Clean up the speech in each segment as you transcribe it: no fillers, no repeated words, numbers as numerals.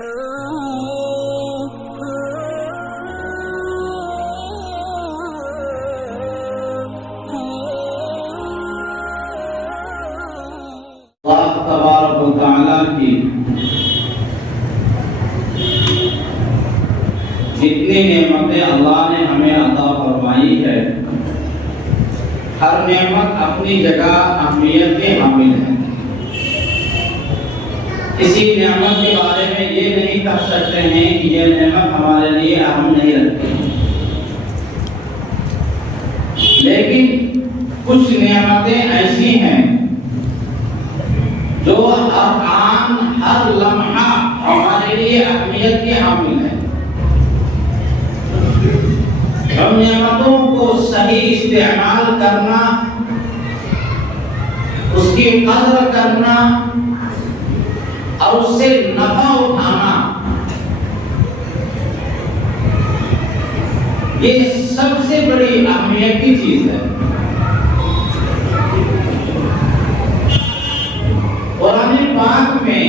اللہ تبارک و تعالیٰ کی جتنی نعمتیں اللہ نے ہمیں عطا فرمائی ہے، ہر نعمت اپنی جگہ اہمیت کے حامل ہے۔ کسی نعمت کے بارے میں یہ نہیں کہہ سکتے ہیں کہ یہ نعمت ہمارے لیے اہم نہیں رکھتی، لیکن کچھ نعمتیں ایسی ہیں جو ہر آن ہر لمحہ ہمارے لیے اہمیت کے حامل ہے۔ ہم نعمتوں کو صحیح استعمال کرنا، اس کی قدر کرنا اور اس سے نفع اٹھانا، یہ سب سے بڑی اہمیت کی چیز ہے۔ قرآن پاک میں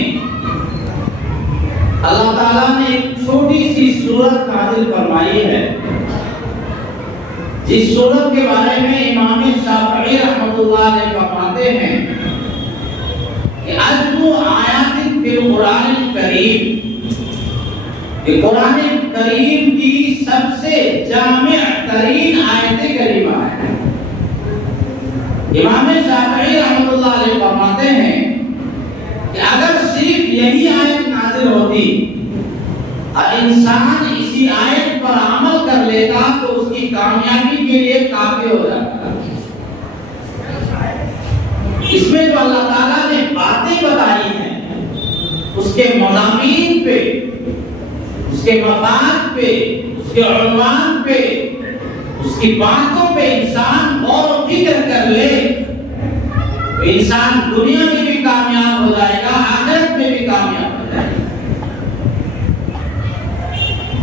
اللہ تعالیٰ نے ایک چھوٹی سی سورت نازل فرمائی ہے، جس سورت کے بارے میں امام شافعی رحمۃ اللہ علیہ فرماتے ہیں کہ اجمع آیات فی القرآن الکریم، کہ قرآن کریم کی سب سے جامع ترین آیت کریمہ ہے۔ امام شافعی رحمۃ اللہ علیہ فرماتے ہیں کہ اگر صرف یہی آیت نازل ہوتی اور انسان اسی آیت پر عمل کر لیتا تو اس کی کامیابی کے لیے کافی ہو جاتا۔ اس میں جو اللہ تعالیٰ نے باتیں بتائی ہیں، اس کے مضامین پہ، اس کے مفاد پہ، اس کے عنوان پہ، اس کی باتوں پہ انسان غور و فکر کر لے تو انسان دنیا میں بھی کامیاب ہو جائے گا، آخرت میں بھی کامیاب ہو جائے گا۔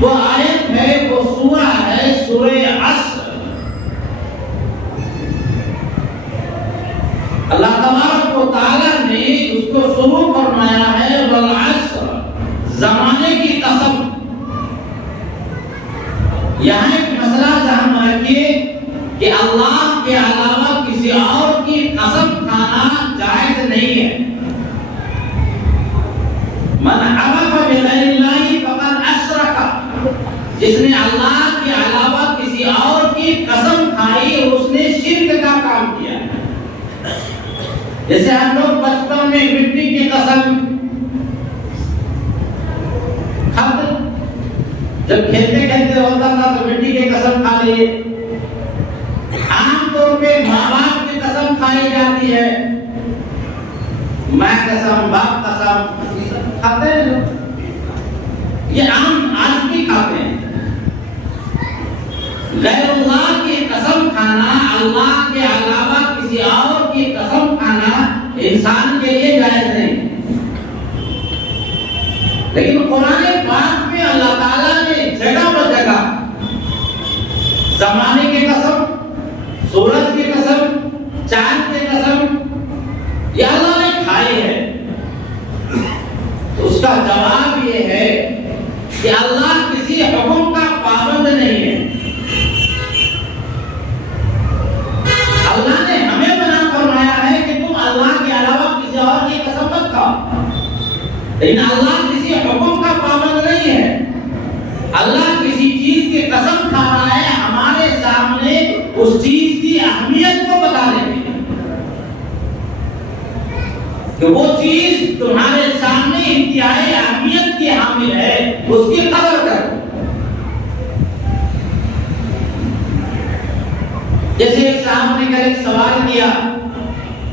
وہ آیت ہے، وہ سورہ ہے، سورہ عصر۔ اللہ تبارک و تعالیٰ نے اس کو شروع فرمایا ہے والعصر، زمانے کی قسم۔ یہاں ایک مسئلہ ذہن میں رکھیے کہ اللہ کے علاوہ کسی اور کی قسم کھانا جائز نہیں ہے۔ من حلف بغیر اللہ فقد اشرک، جس نے اللہ کے علاوہ کسی اور کی قسم کھائی اس نے شرک کا کام کیا۔ جیسے ہم لوگ بچپن میں مٹی کی قسم کھاتے، جب کھیلتے کھیلتے ہوتا تھا تو مٹی کی قسم کھا لیے۔ عام طور پہ ماں باپ کی قسم کھائی جاتی ہے، میں قسم، باپ قسم کھاتے ہیں لوگ، یہ عام آج بھی کھاتے ہیں۔ غیر اللہ کی قسم کھانا، اللہ کے علاوہ کسی اور کی قسم کھانا انسان کے لیے جائز نہیں۔ لیکن قرآن پاک میں اللہ تعالیٰ نے جگہ پر جگہ زمانے کی قسم، سورج کی قسم، چاند کی قسم یہ اللہ نے کھائی ہے۔ تو اس کا جواب یہ ہے کہ اللہ کسی حکم کا پابند نہیں ہے۔ اللہ نے ہمیں منع فرمایا ہے کہ تم اللہ کے علاوہ کسی اور کی قسم مت کھاؤ، لیکن اللہ کسی حکم کا پابند نہیں ہے۔ اللہ کسی چیز کی قسم کھا رہا ہے ہمارے سامنے اس چیز کی اہمیت کو بتانے کے لیے کہ وہ چیز تمہارے سامنے انتہائی اہمیت کی حامل ہے، اس کی قدر کرو۔ جیسے ایک صاحب نے کل ایک سوال کیا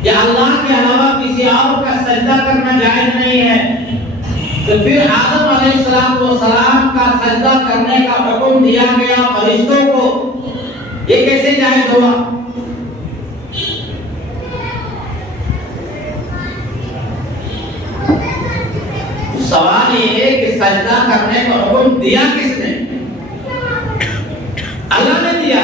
کہ اللہ کے علاوہ کسی اور کا سجدہ کرنا جائز نہیں ہے، تو پھر آدم علیہ السلام کا سجدہ کرنے کا حکم دیا گیا فرشتوں کو، یہ کیسے جائز ہوا؟ سوال یہ ہے کہ سجدہ کرنے کا حکم دیا کس نے؟ اللہ نے دیا۔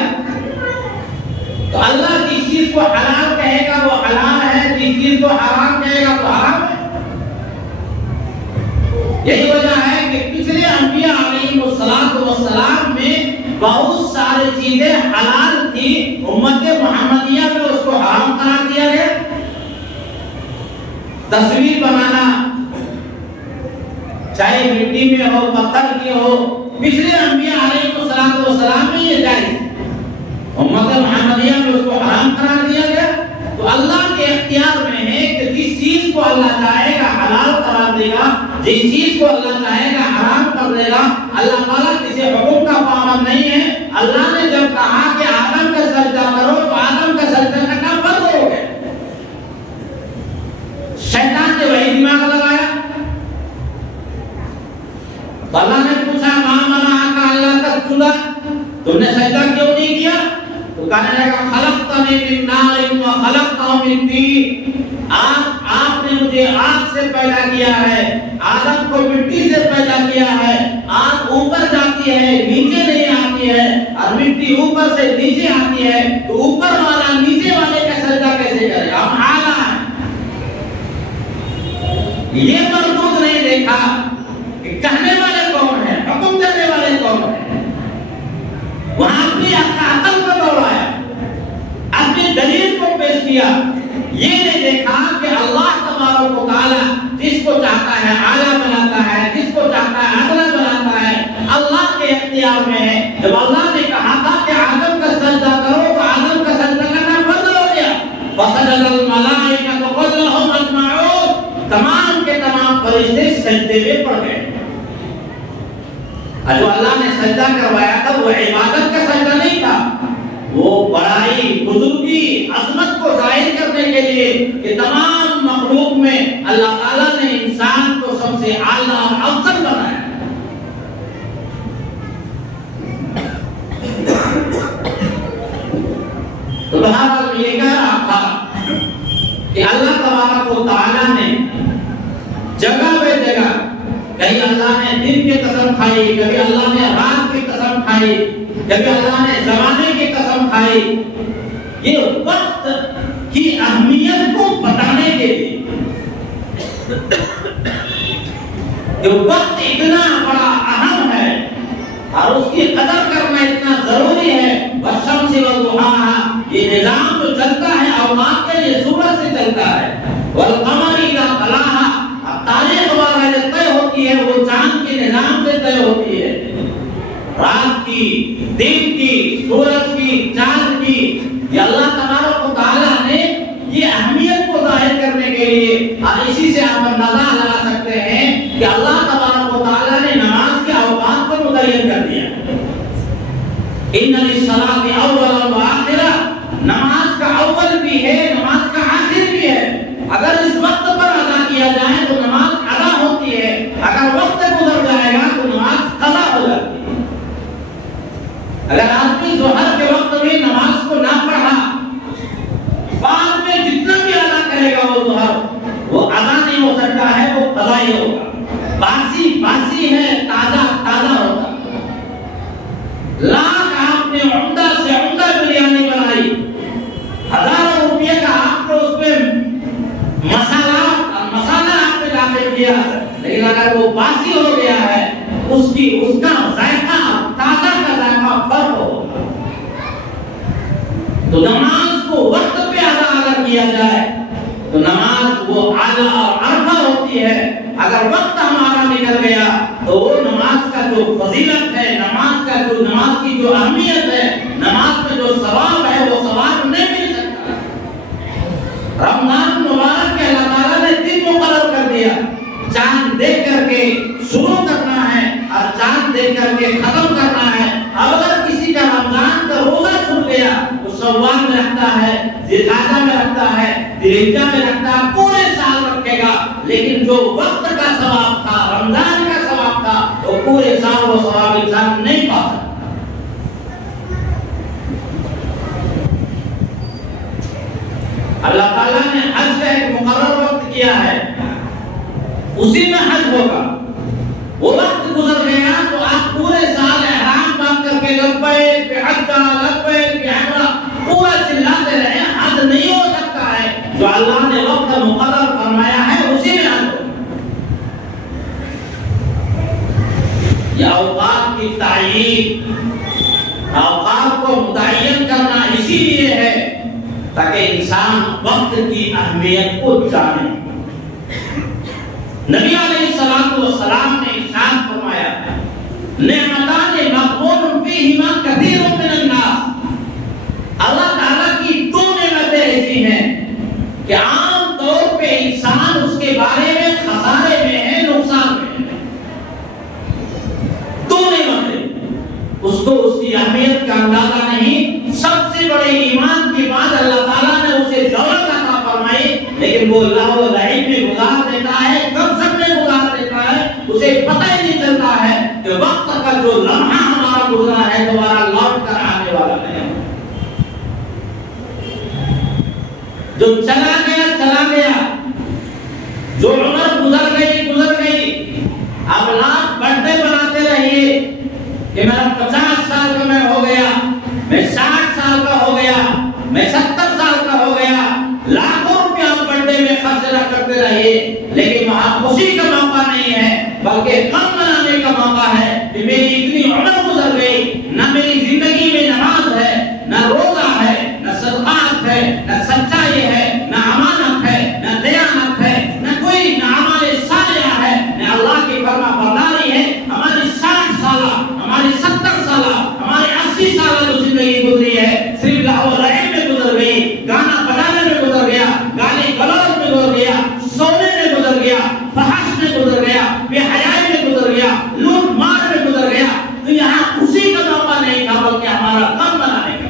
تو اللہ جس چیز کو حلال کہے گا وہ حلال ہے، جس چیز کو حرام کہے گا تو حرام ہے۔ یہی وجہ ہے والسلام میں بہت ساری چیزیں حلال تھی، امت محمدیہ میں اس کو حرام قرار دیا گیا۔ تصویر بنانا چاہے مٹی میں ہو پتھر کی ہو، پچھلے انبیاء علیہ السلام میں یہ جائز، امت محمدیہ میں اس کو حرام قرار دیا گیا۔ تو اللہ کے اختیار میں ہے کہ جس چیز کو اللہ چاہے گا حلال قرار دے گا، جس چیز کو اللہ چاہے گا حرام کر دے گا۔ اللہ تعالیٰ کسی حکم کا پابند نہیں ہے۔ اللہ نے جب کہا کہ آدم کا سجدہ کرو تو آدم کا سجدہ کرنا فرض ہو گیا۔ شیطان نے وہی دماغ لگایا، تو اللہ نے پوچھا ما منعک الا تسجد، تم نے سجدہ کیوں نہیں کیا؟ تو کہنے لگا خلقتنی من نار وخلقتہ من طین، آپ نے مجھے آگ سے پیدا کیا ہے، آدم کو مٹی سے پیدا کیا ہے، آگ اوپر جاتی ہے نیچے نہیں آتی ہے، اور مٹی اوپر سے نیچے آتی ہے، تو اوپر والا نیچے والے کا سجدہ کیسے کرے؟ ہم اعلیٰ ہیں۔ یہ مردود نہیں دیکھا کہ کہنے والے کون ہیں، حکم دینے والے کون ہیں، وہاں اپنی عقل کو دوڑایا، اپنی دلیل کو پیش کیا۔ یہ نہیں دیکھا کہ اللہ تبارک و تعالیٰ جس کو چاہتا ہے اعلیٰ بناتا ہے، جس کو چاہتا ہے ادنا بناتا ہے، اللہ کے اختیار میں ہے۔ جب اللہ نے کہا تھا کہ آدم کا سجدہ کرو تو آدم کا سجدہ کرنا فرض ہو گیا۔ فسجد الملائکۃ کلھم اجمعون، تمام کے تمام فرشتے سجدے میں پڑ گئے۔ جو اللہ نے سجدہ کروایا تھا وہ عبادت کا سجدہ نہیں تھا، وہ بڑائی، بزرگی، عظمت کو ظاہر کرنے کے لیے کہ تمام مخلوق میں اللہ تعالیٰ نے انسان کو سب سے اعلیٰ اور افضل بنایا۔ تو بہرحال یہ کہہ رہا تھا کہ اللہ تبارک و تعالیٰ نے جگہ بے جگہ، کہیں اللہ نے دن کی قسم کھائی، کبھی اللہ نے رات کی قسم کھائی، کبھی اللہ نے زمانے کی قسم کھائی، یہ وقت کی اہمیت کو بتانے کے لیے کہ وقت اتنا بڑا اہم ہے اور اس کی قدر کرنا اتنا ضروری ہے۔ والشمس وضحاها، یہ نظام جو چلتا ہے اوقات کا، یہ سورج سے چلتا ہے۔ والقمر اذا تلاها، اب تاریخ وغیرہ طے ہوتی ہے وہ چاند کے نظام سے طے ہوتی ہے، رات کی، دن کی، سورج کی، چاند کی۔ یہ اللہ تبارک و تعالیٰ نے یہ اہمیت کو ظاہر کرنے کے لیے، اور اسی سے آپ اندازہ لگا سکتے ہیں کہ اللہ تبارک و تعالیٰ نے نماز کے اوقات کو متعین کر دیا۔ ان للصلاۃ اولا وآخرا، نماز کا اول بھی ہے، نماز کا آخر بھی ہے۔ اگر اس وقت پر ادا کیا جائے تو نماز ادا ہوتی ہے، اگر وقت گزر جائے گا تو نماز قضا ہو جاتی ہے۔ اگر آدمی ظہر کے وقت میں نماز کو نہ پڑھا، بعد میں جتنا بھی ادا کرے گا وہ ظہر، وہ ادا نہیں ہو سکتا ہے، وہ قضا ہی ہوگا، باسی باسی ہے، تازہ تازہ ہوگا۔ لاکھ آپ نے عمدہ سے عمدہ بریانی بنائی، ہزاروں روپے کا آپ کو اس میں مسالہ آپ نے داخل کیا، لیکن اگر وہ باسی ہو گیا ہے، اس کا ذائقہ، تازہ کا ذائقہ فرق ہوگا۔ تو نماز کو وقت پہ ادا کیا جائے تو نماز وہ اعلیٰ اور عرفہ ہوتی ہے۔ اگر وقت ہمارا نکل گیا تو وہ نماز کا جو فضیلت ہے، نماز کی جو اہمیت ہے، نماز میں جو ثواب ہے، وہ ثواب نہیں مل سکتا۔ رمضان مبارک کے اللہ تعالیٰ نے دن مقرر کر دیا، چاند دیکھ کر کے شروع کرنا ہے اور چاند دیکھ کر کے ختم کرنا ہے۔ اگر کسی کا رمضان کا روزہ چھوٹ گیا تو شوال میں رکھتا ہے، ذوالقعدہ میں رکھتا ہے، ذوالحجہ میں رکھتا ہے، پورے سال رکھے گا، لیکن جو وقت کا ثواب تھا، رمضان کا ثواب تھا، وہ پورے سال وہ ثواب انسان نہیں پا سکتا۔ اللہ تعالیٰ نے حج کا ایک مقرر وقت کیا ہے، اسی میں حج ہوگا۔ وہ وقت گزر گیا تو آپ پورے سال احرام باندھ کر کے لبیک بحجہ لبیک بعمرہ پورا چلاتے رہے، حج نہیں ہو سکتا ہے۔ جو اللہ نے وقت مقرر فرمایا ہے اسی میں حج ہوگا۔ یہ اوقات کی تعیین، اوقات کو متعین کرنا اسی لیے ہے تاکہ انسان وقت کی اہمیت کو جانے۔ نبی علیہ السلام نے ارشاد فرمایا نعمتان مغبون فیہما کثیر من الناس، اللہ تعالیٰ کی دو نعمتیں ایسی ہیں کہ عام طور پہ انسان اس کے بارے میں خسارے میں ہے، نقصان میں ہے۔ دو نعمتیں، اس کو اس کی اہمیت کا اندازہ نہیں۔ سب سے بڑے ایمان کے بعد اللہ تعالیٰ نے اسے دولت عطا فرمائی، لیکن وہ اللہ و لعب میں گزار دیتا ہے، کب میں گزار دیتا ہے، اسے پتہ ہی نہیں چلتا ہے کہ وقت کا جو لمحہ ہمارا گزرا ہے دوبارہ لوٹ کر آنے والا ہے۔ جو چلا گیا، جو عمر گزر گئی، اب لاکھ برتھ ڈے مناتے رہیے کہ میرا 50 سال کا میں ہو گیا، میں 60 سال کا ہو گیا، میں 70 سال کا ہو گیا، لاکھوں روپیہ آپ برتھ ڈے میں خرچ کرتے رہیے، لیکن وہاں خوشی کا موقع نہیں ہے بلکہ غم منانے کا موقع ہے کہ میری اتنی عمر گزر گئی، نہ میری زندگی میں نماز ہے، نہ روزہ ہے، نہ صدقات ہے، نہ سچائی ہے، نہ امانت ہے، نہ دیانت ہے، نہ کوئی نہ اعمال صالحہ ہے، نہ اللہ کی فرما برداری ہے۔ ہماری 60 سالہ، ہماری 70 سالہ، ہماری 80 سالہ جو زندگی گزری ہے صرف لہو و لعب میں گزر گئی، گانا بجانے میں گزر گیا، گالی گلوچ میں گزر گیا، سونے میں گزر گیا، فحش میں گزر گیا، بے حیائی میں گزر گیا، لوٹ مار میں گزر گیا۔ تو یہاں خوشی کا موقع نہیں تھا بلکہ ہمارا غم منانے کا۔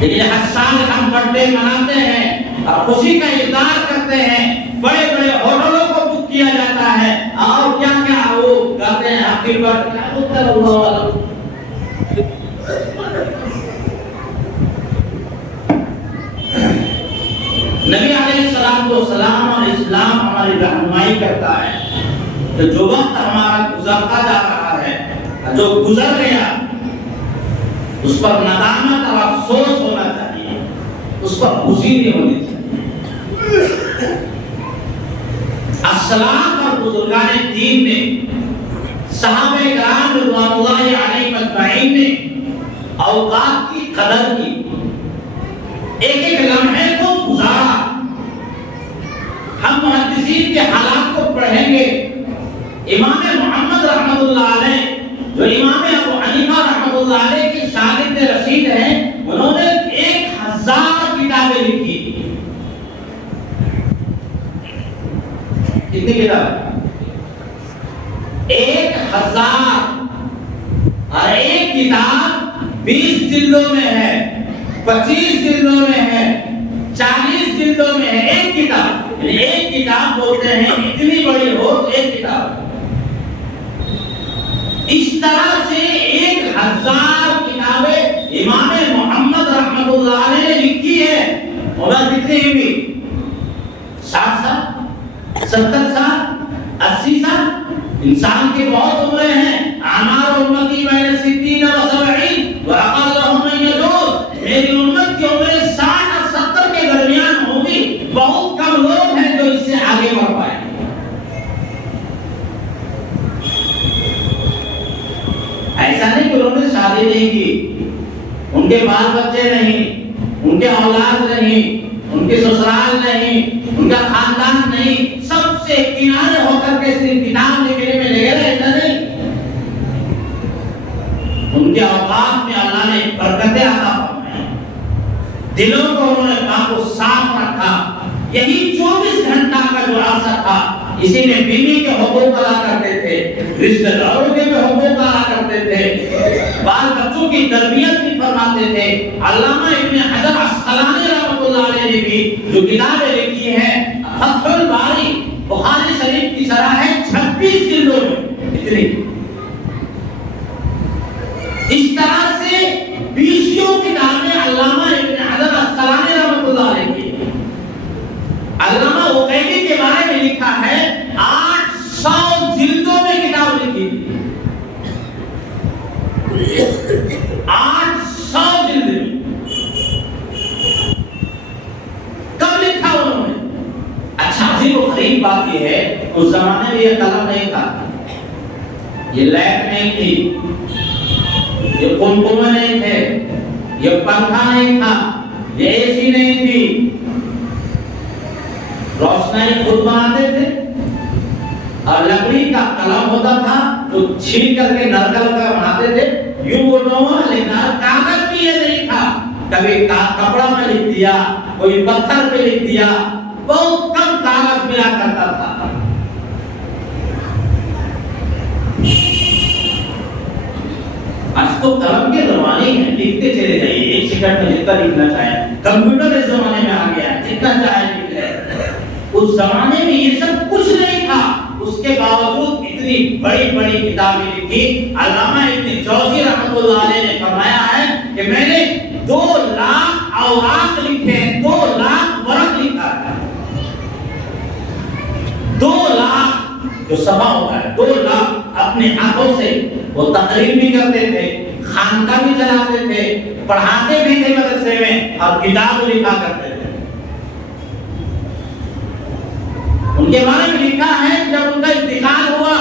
لیکن ہر سال ہم برتھ ڈے مناتے ہیں اور خوشی کا اظہار کرتے ہیں، بڑے بڑے ہوٹلوں کو بک کیا جاتا ہے اور کیا کیا وہ کہتے ہیں ہیپی برتھ ڈے۔ نبی علیہ السلام اور اسلام ہماری رہنمائی کرتا ہے کہ جو وقت ہمارا گزرتا جا رہا ہے، جو گزر گیا، اس پر ندامت اور افسوس ہونا چاہیے، اس پر خوشی نہیں ہونی چاہیے۔ اسلاف اور بزرگان دین نے، صحابہ کرام رضوان اللہ علیہم اجمعین نے اوقات کی قدر کی، ایک ایک لمحے کو گزارا۔ ہم محدثین کے حالات کو پڑھیں گے۔ امام محمد رحمۃ اللہ علیہ جو امام ابو حنیفہ رحمۃ اللہ علیہ کے شاگرد رشید ہیں، انہوں نے 1000 کتابیں لکھی۔ کتنی کتاب؟ 1000، اور ایک کتاب 20 جلدوں میں ہے، 25 جلدوں میں ہے، 40 جلدوں میں ہے۔ ایک کتاب، یعنی ایک کتاب بولتے ہیں اتنی بڑی ہو تو ایک کتاب۔ اس طرح سے 1000 کتابیں امام محمد رحمۃ اللہ علیہ نے لکھی ہے۔ عمر کتنی ہوئی؟ 60 سال، 70 سال، 80 سال؟ انسان کی بہت عمریں ہیں۔ اعمار امتی بین 60 و 70 واقلهم من يجوز، میری امت کی عمریں 60 اور 70 کے درمیان ہوں گی۔ بہت کم لوگ ہیں جو اس سے آگے بڑھ پائے۔ ایسا نہیں کہ انہوں نے شادی نہیں کی، ان کے بال بچے نہیں، ان کے اولاد نہیں، ان کے سسرال نہیں، ان کا خاندان نہیں، سب سے کنارے ہو کر کے صرف کتاب لکھنے میں لگے رہے، ایسا نہیں۔ ان کے اوقات میں اللہ نے برکتیں عطا فرمائی، دلوں کو انہوں نے پاک و صاف رکھا۔ یہی 24 گھنٹہ کا جو عرصہ تھا، اسی میں بیوی کے حقوق ادا کرتے تھے، رشتہ داروں کے بھی حقوق ادا کرتے تھے، بال بچوں کی تربیت بھی فرماتے تھے۔ علامہ ابن حجر عسقلانی رحمۃ اللہ علیہ نے بھی جو کتابیں لکھی ہیں، فتح الباری بخاری شریف کی شرح ہے 26 جلدوں میں، اتنی۔ اس طرح سے 20 کتابیں علامہ ابن حجر عسقلانی رحمۃ اللہ علیہ کی۔ علامہ عقیلی کے بارے میں لکھا ہے 800 جلدوں میں کتاب لکھی تھی، 800 جلد میں۔ کب لکھا انہوں نے؟ اچھا عجیب و غریب بات یہ ہے اس زمانے میں یہ قلم نہیں تھا، یہ لیب نہیں تھی، یہ قمقمے نہیں تھے، یہ پنکھا نہیں تھا، یہ اے سی نہیں تھی، روشنائی خود بناتے تھے اور لکڑی کا قلم ہوتا تھا جو چھیل کر کے نرکل کا بناتے تھے، یوں بولوں لیکن کاغذ بھی یہ نہیں تھا، کبھی کپڑا میں لکھ دیا، کوئی پتھر پہ لکھ دیا، بہت کم کاغذ ملا کرتا تھا۔ آج تو قلم کے زمانے ہیں، لکھتے چلے جائیے، ایک سیکنڈ میں جتنا لکھنا چاہیں، کمپیوٹر اس زمانے میں آ گیا ہے، جتنا چاہیں لکھ لیں۔ اس زمانے میں یہ سب کچھ نہیں تھا، اس کے باوجود اتنی بڑی بڑی کتابیں لکھی۔ علامہ ابن جوزی رحمۃ اللہ علیہ نے فرمایا ہے کہ میں نے 2 لاکھ اوراق لکھے، 2 لاکھ ورق لکھا ہے، 2 لاکھ جو صفحہ ہوتا ہے، 2 لاکھ اپنے ہاتھوں سے وہ تقریر بھی کرتے تھے، خانقاہ بھی چلاتے تھے، پڑھاتے بھی تھے مدرسے میں اور کتاب لکھا کرتے تھے۔ ان کے بارے میں لکھا ہے جب ان کا انتقال ہوا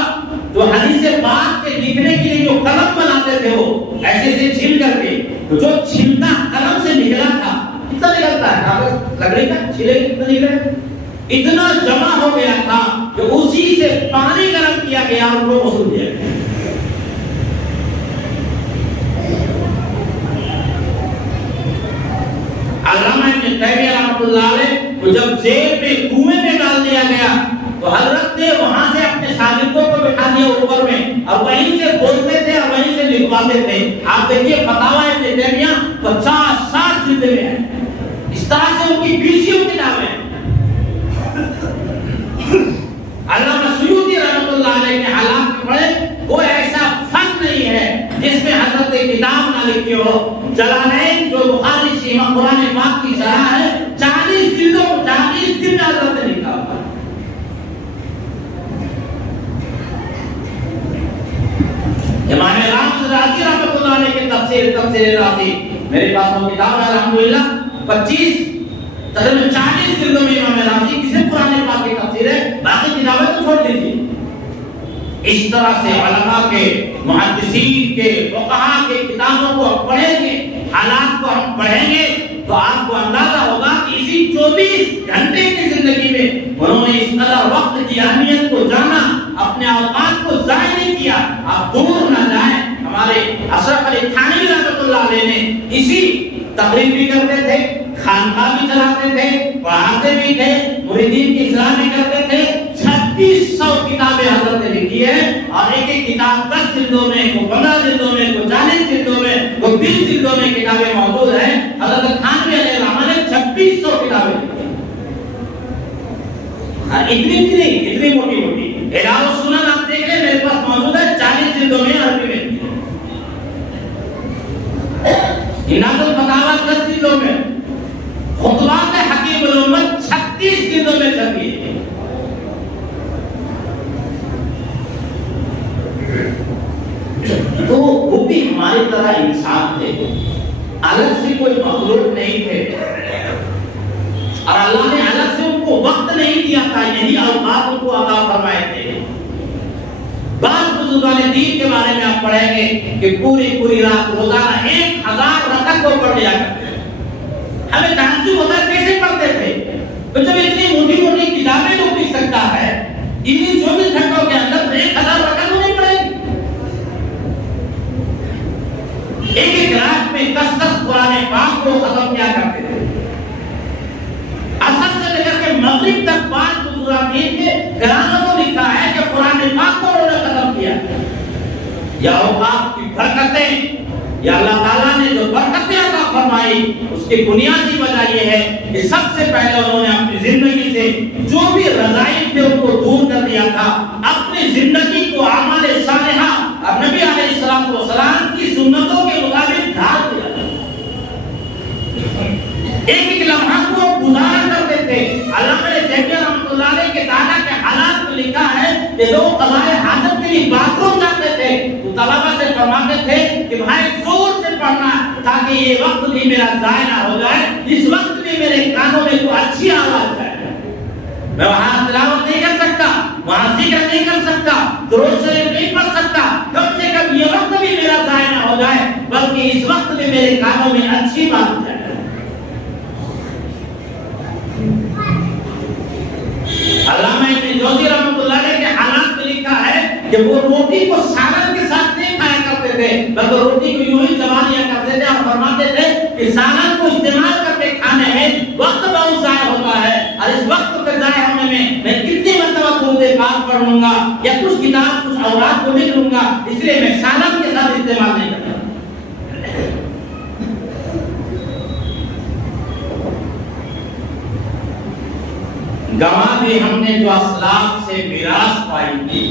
تو حدیث پاک کے لکھنے کے لیے جو قلم بناتے تھے وہ ایسے سے چھیل کر کے، تو جو چھلنا قلم سے نکلا تھا، کتنا نکلتا ہے کاغذ لکڑی کا، چھلے کتنا نکلے، اتنا جمع ہو گیا تھا کہ اسی سے پانی گرم کیا گیا اور ان کو غسل دیا گیا۔ علامہ ابن تیمیہ رحمۃ اللہ علیہ کو جب جیل میں کنویں میں ڈال دیا گیا تو حضرت نے وہاں سے اپنے شاگردوں کو بٹھا دیا اوپر میں اور وہیں سے بولتے تھے اور وہیں سے لکھواتے تھے۔ آپ دیکھیے فتاوی ابن تیمیہ 50-60 جلد میں ہے، اس طرح سے ان کی 20 کتابیں ہیں۔ علامہ سیوطی رحمۃ اللہ علیہ کے حالات میں پڑھے، وہ ایسا فن نہیں ہے جس میں حضرت کتاب نہ لکھی ہو۔ جلالین جو بخاری شریف قرآن پاک کی شرح ہے، 40 دن میں حضرت نے لکھا ہوا۔ امام رازی رحمۃ اللہ علیہ کے تفسیر رازی میرے پاس وہ کتاب ہے الحمدللہ، 25 تقریباً 40 جلدوں میں امام رازی کی صرف قرآن پاک کی تفسیر ہے، باقی کتابیں تو چھوڑ دیجیے۔ اس طرح سے علماء کے، محدثین کے، فقہاء کے کتابوں کو ہم پڑھیں گے، حالات کو ہم پڑھیں گے تو آپ کو اندازہ ہوگا کہ اسی 24 گھنٹے کی زندگی میں انہوں نے اس قدر وقت کی اہمیت کو جانا، اپنے اوقات کو ضائع نہیں کیا۔ آپ دور نہ جائیں، ہمارے اشرف علی تھانوی رحمۃ اللہ علیہ نے اسی تقریر بھی کرتے تھے، خانقاہ بھی چلاتے تھے، پڑھاتے بھی تھے، مریدین کی اصلاح بھی کرتے تھے۔ 3600 کتابیں حضرت نے لکھی ہے اور ایک ایک کتاب 10 جلدوں میں، کو 15 جلدوں میں، کو 40 جلدوں میں، کو 20 جلدوں میں کتابیں موجود ہیں۔ حضرت تھانوی علیہ الرحمہ نے 2600 کتابیں لکھی، اتنی موٹی اعلان السنن آپ دیکھ لیں، میرے پاس موجود ہے، 40 جلدوں میں عربی میں، اناد الفتاوی 10 جلدوں میں، خطبات حکیم الامت 36 جلدوں میں چھپی ہے۔ تو وہ بھی ہماری طرح انسان تھے، الگ سے کوئی مخلوق نہیں تھے، اور اللہ نے الگ سے ان کو وقت نہیں دیا تھا، یہی اوقات ان کو عطا فرمائے تھے۔ بعض بزرگان دین کے بارے میں آپ پڑھیں گے کہ پوری رات روزانہ 1000 رکعت وہ پڑھ لیا کرتے تھے۔ ہمیں تعجب ہوتا ہے کیسے پڑھتے تھے؟ تو جب اتنی موٹی کتابیں لوگ لکھ سکتا ہے، انہی 24 گھنٹوں کے اندر 1000 رکعت وہ نہیں پڑھے گی۔ ایک رات میں 10 قرآن پاک کو ختم کیا کرتے تھے۔ اصل سے لے کر کے مغرب تک 5 بزرگان دین کے گراموں کو لکھا ہے کہ قرآن پاک کو انہوں نے ختم کیا۔ یا اوقات کی برکتیں، یا اللہ تعالیٰ نے جو برکتیں عطا فرمائی، اس کی بنیادی وجہ یہ ہے کہ سب سے پہلے انہوں نے اپنی زندگی سے جو بھی رذائل تھے ان کو دور کر دیا تھا، اپنی زندگی کو اعمال صالحہ اور نبی علیہ الصلوۃ والسلام کی سنتوں کے مطابق ڈھال دیا تھا۔ ایک لمحہ کو گزارا کرتے تھے۔ علامہ تیمیہ رحمۃ اللہ علیہ کے دادا کے حالات میں لکھا ہے کہ جو قضائے حاجت کے لیے باتھ روم جاتے تھے تو طلبہ سے فرماتے تھے کہ بھائی زور سے پڑھنا تاکہ یہ وقت بھی میرا ضائع نہ ہو جائے، اس وقت بھی میرے کانوں میں کوئی اچھی آواز جائے۔ میں وہاں تلاوت نہیں کر سکتا، وہاں گھروں میں اچھی بات ہے۔ علامہ ابن جوزی رحمۃ اللہ علیہ کے حالات میں لکھا ہے کہ وہ روٹی کو سالن کے ساتھ نہیں کھایا کرتے تھے، بلکہ روٹی کو یوں ہی چبا لیا کرتے تھے اور فرماتے تھے کہ سالن کو استعمال کر کے کھانے میں وقت بہت ضائع ہوتا ہے، اور اس وقت کے ضائع ہونے میں کتنی مرتبہ درود پاک پڑھ لوں گا یا کچھ کتاب کچھ اوراق کو لکھ لوں گا، اس لیے میں سالن کے ساتھ استعمال نہیں کرتا۔ گواہ بھی ہم نے جو اسلاف سے میراث پائی تھی،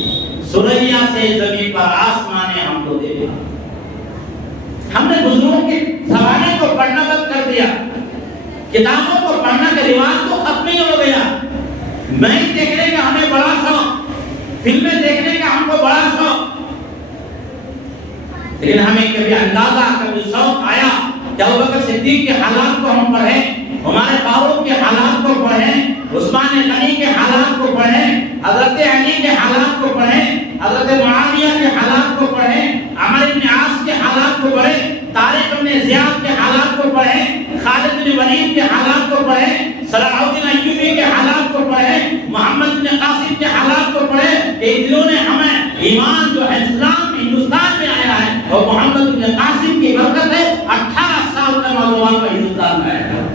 سریا سے زمین پر آسمان نے ہم کو دے دیا۔ ہم نے بزرگوں کے زمانے کو پڑھنا بند کر دیا، کتابوں کو پڑھنا کا رواج تو ختم ہی ہو گیا۔ میچ دیکھنے کا ہمیں بڑا شوق، فلمیں دیکھنے کا ہم کو بڑا شوق، لیکن ہمیں کبھی اندازہ کبھی شوق آیا کہ ابوبکر صدیق کے حالات کو ہم پڑھیں، ہمارے فاروق کے حالات کو پڑھیں، عثمان غنی کے حالات کو پڑھیں، حضرت علی کے حالات کو پڑھیں، حضرت معاویہ کے حالات کو پڑھیں، عمرو بن عاص کے حالات کو پڑھیں، طارق بن زیاد کے حالات کو پڑھیں، خالد بن ولید کے حالات کو پڑھیں، صلاح الدین ایوبی کے حالات کو پڑھیں، محمد بن قاسم کے حالات کو پڑھیں کہ انہوں نے ہمیں ایمان جو ہے اسلام ہندوستان میں آیا ہے اور محمد بن قاسم کی برکت ہے 18 سال کا نوجوان کا ہندوستان میں آیا ہے۔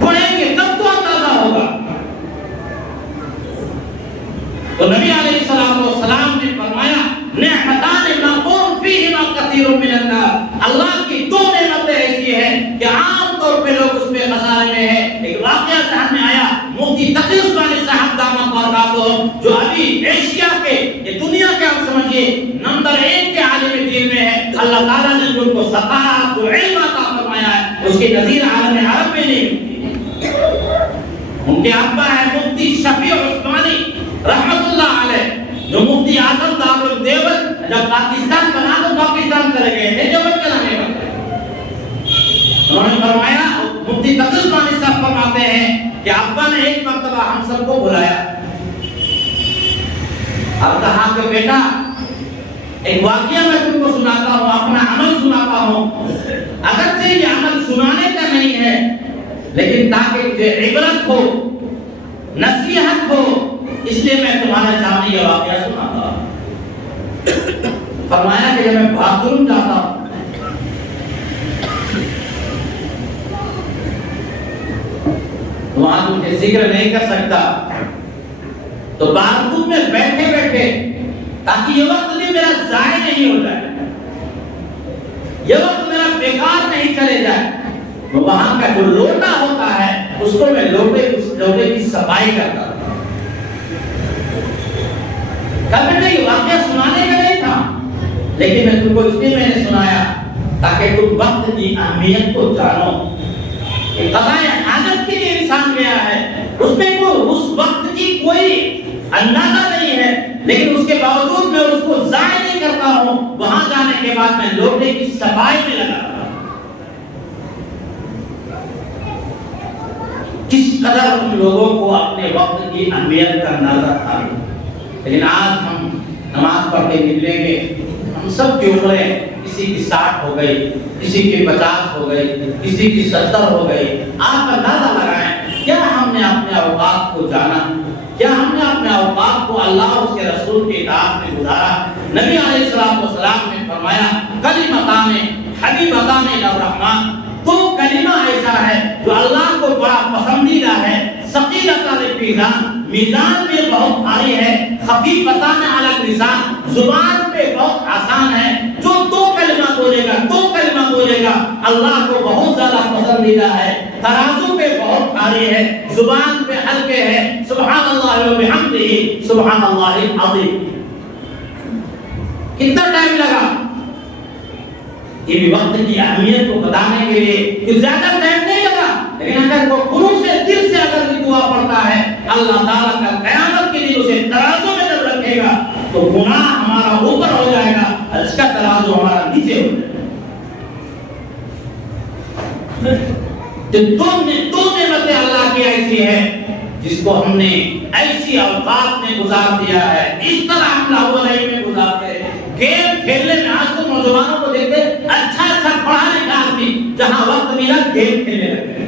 پڑھیں گے تب تو اندازہ ہوگا۔ تو نبی علیہ السلام نے فرمایا نعمتان مغبون فیہما کثیر من الناس، اللہ کی دو نعمتیں ایسی ہیں کہ عام طور پہ لوگ اس میں خسارے میں ہیں۔ ایک واقعہ ذہن میں آیا، مفتی تقی عثمانی صاحب دامت برکاتہم جو ابھی ایشیا کے یہ دنیا کے آپ سمجھیے نمبر 1 کے عالم دین میں ہے، اللہ تعالیٰ نے جو ان کو ثقافت و علم عطا فرمایا ہے اس کی نظیر عالم عرب میں نہیں۔ ان کے ابا ہے مفتی شفیع عثمانی رحمت اللہ علیہ، جو مفتی اعظم دارالدیوبند، جب پاکستان بنا تو پاکستان چلے گئے تھے، جو بچے لگے ہوئے انہوں نے فرمایا، مفتی تقی عثمانی صاحب فرماتے ہیں کہ ابا نے ایک مرتبہ ہم سب کو بلایا اور کہا کہ بیٹا ایک واقعہ میں تم کو سناتا ہوں، اپنا عمل سناتا ہوں، اگرچہ یہ عمل سنانے کا نہیں ہے لیکن تاکہ تجھے عبرت ہو، نصیحت ہو، اس لیے میں تمہارے سامنے یہ واقعہ سناتا ہوں۔ فرمایا کہ جب میں باتھ روم جاتا ہوں وہاں تم ذکر نہیں کر سکتا، تو باتھ روم میں بیٹھے بیٹھے تاکہ یہ وقت بھی میرا ضائع نہیں ہو جائے، یہ وقت میرا بیکار نہیں چلے جائے، وہاں کا جو لوٹا ہوتا ہے اس کو میں لوٹے کی صفائی کرتا ہوں۔ کبھی نہیں واقعہ سنانے کا نہیں تھا، لیکن میں تم کو اس لیے میں نے سنایا تاکہ تم وقت کی اہمیت کو جانو۔ قضاء حاجت کے لیے انسان گیا ہے، اس میں اس وقت کی کوئی اندازہ نہیں ہے، لیکن اس کے باوجود میں اس کو ضائع نہیں کرتا ہوں، وہاں جانے کے بعد میں لوٹے کی صفائی میں لگا رہا ہوں۔ کس قدر ان لوگوں کو اپنے وقت کی اہمیت کا اندازہ تھا، لیکن آج ہم نماز پڑھ کے نکلیں گے، ہم سب کی عمریں کسی کی 60 ہو گئی، کسی کی 50 ہو گئی، کسی کی 70 ہو گئی۔ آپ اندازہ لگائیں کیا ہم نے اپنے اوقات کو جانا، کیا ہم نے اپنے اوقات کو اللہ اور اس کے رسول کی اطاعت میں گزارا؟ نبی علیہ السلام نے فرمایا کلمتان حبیبتان الی الرحمن، تو کلمہ ایسا ہے جو اللہ کو بڑا پسندیدہ ہے، ثقیلتان فی المیزان، میزان میں بہت بھاری ہے، خفیفتان علی اللسان، زبان پہ بہت آسان ہے، جو دو کلمہ بولے گا اللہ کو بہت زیادہ پسندیدہ ہے، ترازو پہ بہت بھاری ہے، زبان پہ ہلکے ہے، سبحان اللہ و بحمدہ سبحان اللہ العظیم۔ کتنا ٹائم لگا یہ بھی وقت کی اہمیت کو بتانے کے لیے کہ زیادہ ٹائم نہیں لگا، لیکن اگر وہ خلوص سے دل سے اگر یہ دعا پڑھتا ہے اللہ تعالیٰ کا قیامت کے دن اسے ترازو میں جب رکھے گا تو گناہ ہمارا اوپر ہو جائے گا اور اس کا ترازو ہمارا نیچے ہو جائے گا۔ دو نعمتیں اللہ کی ایسی ہے جس کو ہم نے ایسی اوقات میں گزار دیا ہے، اس طرح ہم لاہور میں گزارتے ہیں گیم کھیلنے میں آج تو نوجوانوں کو دیکھتے اچھا اچھا پڑھا لکھا آدمی جہاں وقت ملا گیم کھیلنے لگے.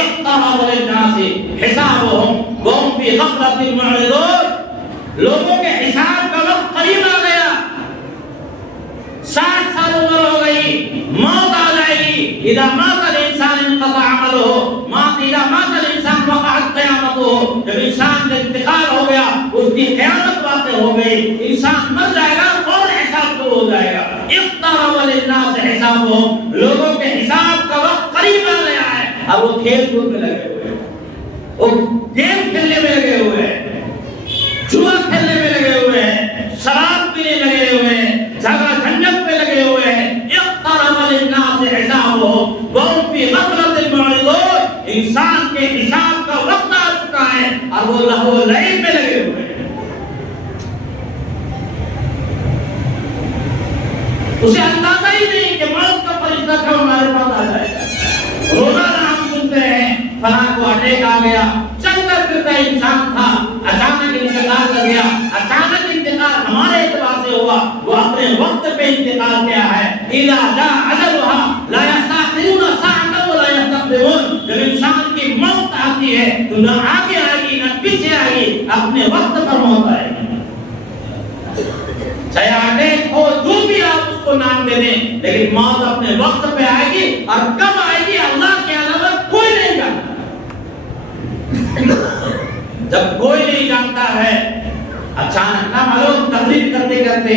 اقترب للناس حسابهم وهم في غفلة معرضون. لوگوں کے حساب کا وقت قریب آ گیا. 60 سال عمر ہو گئی, موت آ جائے گی. اذا مات الانسان انقطع عمله. اذا مات الانسان وقعت قیامته. جب انسان کا انتقال ہو گیا اس کی قیامت واقع ہو گئی. انسان مر جائے گا اور حساب شروع ہو جائے گا. اقترب للناس حسابهم. لوگوں کے حساب کا وقت قریب آ گیا ہے. اب وہ کھیل کود میں لگے ہوئے ہیں, وہ گیم کھیلنے میں لگے ہوئے ہیں, جوا کھیلنے میں لگے ہوئے ہیں, شراب پینے لگے ہوئے ہیں, جھگڑا جھنجٹ پہ لگے ہوئے ہیں. اقترب للناس حسابهم وهم في غفلة معرضون. انسان کے حساب کا وقت آ چکا ہے اور وہ لہو لعب میں لگے ہوئے ہیں. اسے اندازہ ہی نہیں کہ موت کا فرشتہ کب ہمارے پاس آ جائے گا. روزانہ ہم سنتے ہیں فلاں کو اٹیک آ گیا, چلتا پھرتا انسان تھا, اچانک انتقال کر گیا. اچانک انتقال ہمارے اعتبار سے ہوا, وہ اپنے وقت پہ انتقال کیا ہے. اذا جاء اجلها لا يستأخرون ساعة ولا يستقدمون. جب انسان کی موت آتی ہے تو نہ آگے آئے گی نہ پیچھے آئے گی, اپنے وقت پر موت آئے گی. چاہے اٹیک ہو جو بھی آپ اس کو نام دے دیں, لیکن موت اپنے وقت پہ آئے گی. اور کب آئے گی اللہ کے علاوہ کوئی نہیں جانتا. جب کوئی نہیں جانتا ہے, اچانک نہ معلوم تقریر کرتے کرتے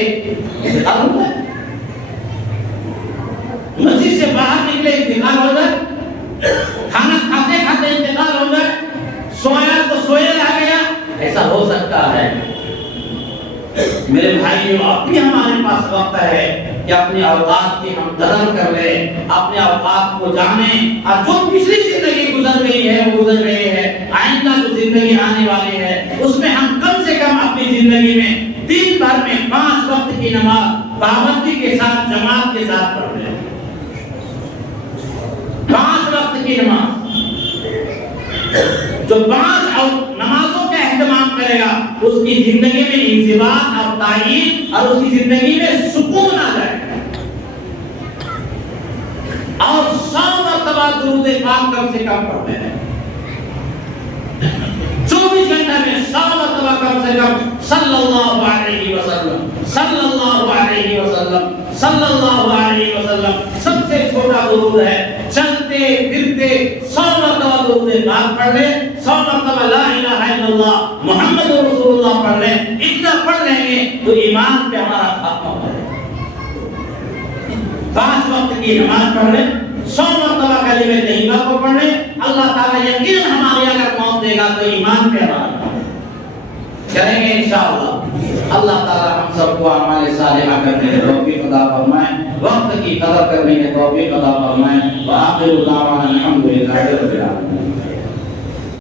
مسجد سے باہر نکلے انتقال ہو جائے, کھانا کھاتے کھاتے انتقال ہو جائے, سویا تو سوئے رہ گیا. ایسا ہو سکتا ہے. میرے بھائیوں, اب بھی ہمارے پاس وقت ہے کہ اپنے اوقات کی ہم قدر کر لیں, اپنے اوقات کو جانیں. اور جو پچھلی زندگی گزر گئی ہے وہ گزر گئی ہے, آئندہ جو زندگی آنے والی ہے اس میں ہم کم سے کم اپنی زندگی میں دن بھر میں 5 وقت کی نماز پابندی کے ساتھ جماعت کے ساتھ پڑھ لیں. 5 وقت کی نماز, جو 5 نمازوں کا اہتمام کرے گا اس کی زندگی میں انضباط اور تعین اور اس کی زندگی میں سکون آ جائے گا. اور 100 مرتبہ درود پاک کم سے کم پڑھتے ہیں. 24 گھنٹے میں 100 مرتبہ کم سے کم صلی اللہ علیہ وسلم, صلی اللہ علیہ وسلم, صلی اللہ علیہ وسلم. سب سے چھوٹا درود ہے, چلتے پھرتے 100 مرتبہ درود پاک پڑھ لیں, 100 مرتبہ لا الہ الا اللہ محمد رسول اللہ پڑھ لیں. اتنا پڑھ لیں گے تو ایمان پہ ہمارا خاتمہ ہو جائے گا. 5 وقت کی نماز پڑھ لیں, 100 مرتبہ کلمہ طیبہ کو پڑھ لیں. اللہ تعالیٰ یقیناً ہماری اگر موت دے گا تو ایمان پہ ہمارا کریں گے انشاءاللہ. اللہ تعالیٰ ہم سب کو اعمال صالحہ کرنے کی توفیق عطا فرمائے, وقت کی قدر کرنے کی توفیق عطا فرمائے. وآخر دعوانا الحمدللہ.